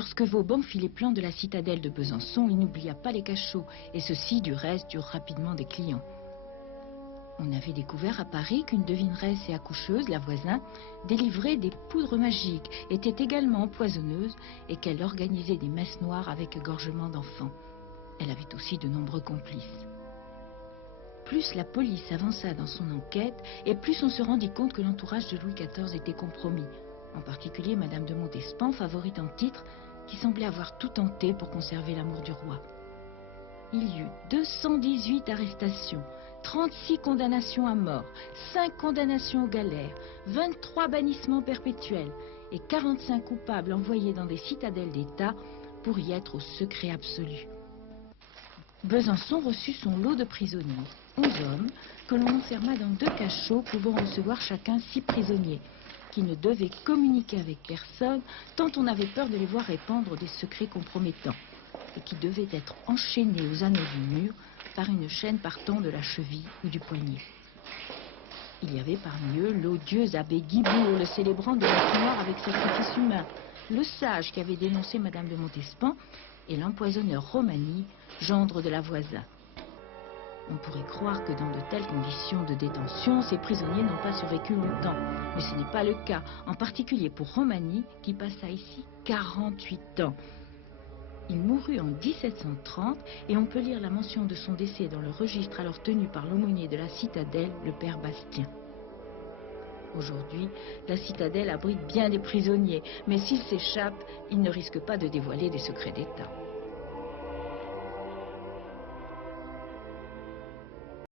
Lorsque Vauban fit les plans de la citadelle de Besançon, il n'oublia pas les cachots, et ceux-ci, du reste, durent rapidement des clients. On avait découvert à Paris qu'une devineresse et accoucheuse, la voisin, délivrait des poudres magiques, était également empoisonneuse et qu'elle organisait des messes noires avec égorgement d'enfants. Elle avait aussi de nombreux complices. Plus la police avança dans son enquête, et plus on se rendit compte que l'entourage de Louis XIV était compromis. En particulier Madame de Montespan, favorite en titre, qui semblait avoir tout tenté pour conserver l'amour du roi. Il y eut 218 arrestations, 36 condamnations à mort, 5 condamnations aux galères, 23 bannissements perpétuels et 45 coupables envoyés dans des citadelles d'État pour y être au secret absolu. Besançon reçut son lot de prisonniers, 11 hommes, que l'on enferma dans 2 cachots pouvant recevoir chacun 6 prisonniers, qui ne devaient communiquer avec personne tant on avait peur de les voir répandre des secrets compromettants, et qui devaient être enchaînés aux anneaux du mur par une chaîne partant de la cheville ou du poignet. Il y avait parmi eux l'odieux abbé Guibourg, le célébrant de la noire avec sacrifice humain, le sage qui avait dénoncé Madame de Montespan, et l'empoisonneur Romani, gendre de la voisin. On pourrait croire que dans de telles conditions de détention, ces prisonniers n'ont pas survécu longtemps. Mais ce n'est pas le cas, en particulier pour Romani, qui passa ici 48 ans. Il mourut en 1730 et on peut lire la mention de son décès dans le registre alors tenu par l'aumônier de la citadelle, le père Bastien. Aujourd'hui, la citadelle abrite bien des prisonniers, mais s'ils s'échappent, ils ne risquent pas de dévoiler des secrets d'État.